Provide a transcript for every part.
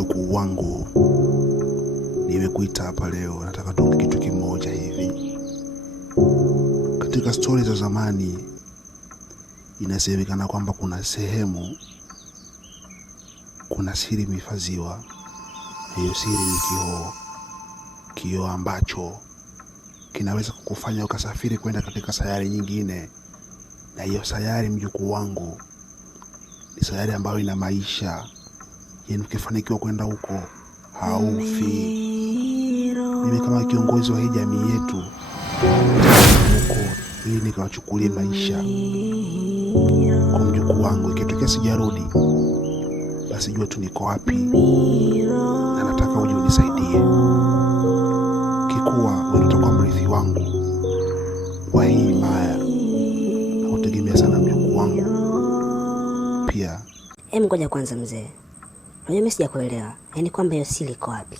Mjukuu wangu, nimekuita hapa leo, nataka tuongee kitu kimoja hivi. Katika stori za zamani inasemekana kwamba kuna sehemu, kuna siri imehifadhiwa. Hiyo siri ni kioo ambacho kinaweza kukufanya ukasafiri kwenda katika sayari nyingine. Na hiyo sayari, mjukuu wangu, ni sayari ambayo ina maisha. Yaani ukifanikiwa kwenda huko haufi. Mimi kama kiongozi wa hii jamii yetu huko, ili nikawachukulie maisha kwa mjukuu wangu. Ikitokea sijarudi, basi jua tu niko wapi, na nataka uje unisaidie. Kikuwa wewe utakuwa mrithi wangu wa hii maya, na utegemea sana mjukuu wangu pia. Ngoja kwanza mzee, unajua mimi sijakuelewa. Yaani kwamba hiyo siri iko wapi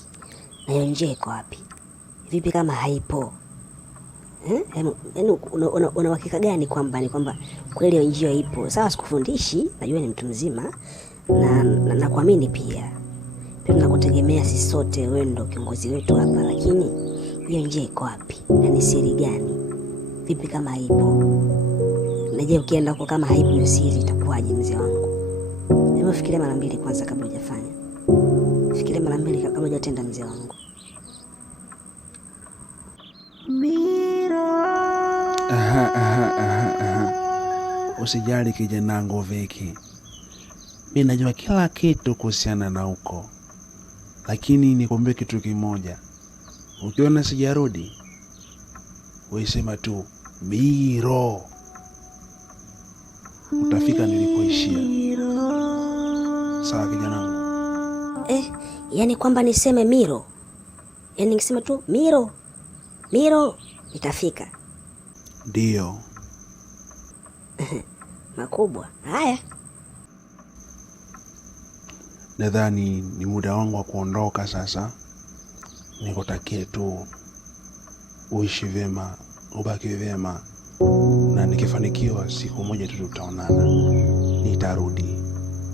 na hiyo njia iko wapi? Vipi kama haipo? Yaani una uhakika gani kwamba kweli hiyo njia ipo? Sawa, sikufundishi, najua ni mtu mzima na kuamini pia tunakutegemea sisi sote, wewe ndo kiongozi wetu hapa, lakini hiyo njia iko wapi na ni siri gani? Vipi kama haipo? Na je, ukienda huko kama haipo hiyo siri itakuwaje mzee wangu? Hebu fikiria mara mbili kwanza kabla hujafanya. Fikiria mara mbili kabla hujatenda mzee wangu. Usijali kijana Ngoveki, mimi najua kila kitu kuhusiana na huko, lakini nikwambie kitu kimoja. Ukiona sijarudi, wewe sema tu Miro, utafika nilipoishia. Sawa kijana wangu? Yaani kwamba niseme Miro? Yaani nikisema tu Miro nitafika? Ndio. Makubwa haya. Nadhani ni muda wangu wa kuondoka sasa. Nikutakie tu uishi vyema, ubaki vyema, na nikifanikiwa siku moja tu tutaonana, nitarudi.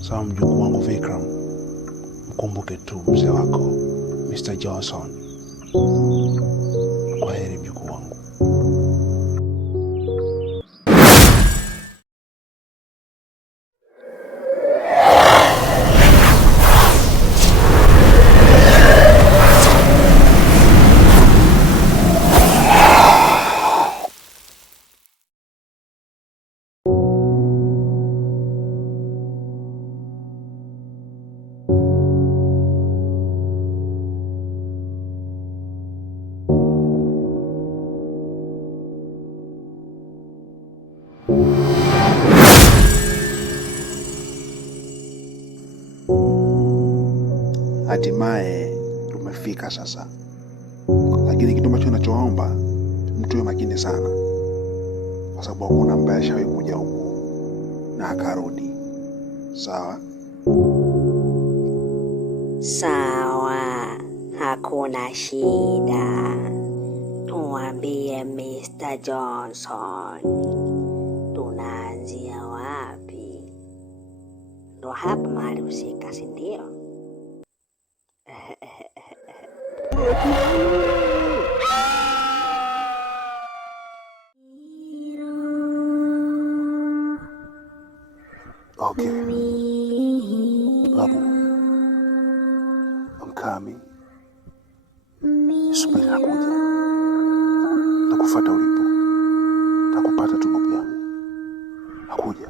Sawa mjukuu wangu Vikram? Mkumbuke tu mzee wako Mr. Johnson. Kwa heri mjukuu wangu. Hatimaye tumefika sasa, lakini kitu ambacho nachoomba mtuwe makini sana, kwa sababu hakuna ambaye ashawahi kuja huku na akarudi. Sawa? Sawa, hakuna shida. Tuambie Mr. Johnson, tunaanzia wapi? Ndo hapa mahali husika, si ndio? Okay. Babu, I'm coming. Subiri nakuja. Nakufuata ulipo. Nakupata tu babu yangu. Nakuja.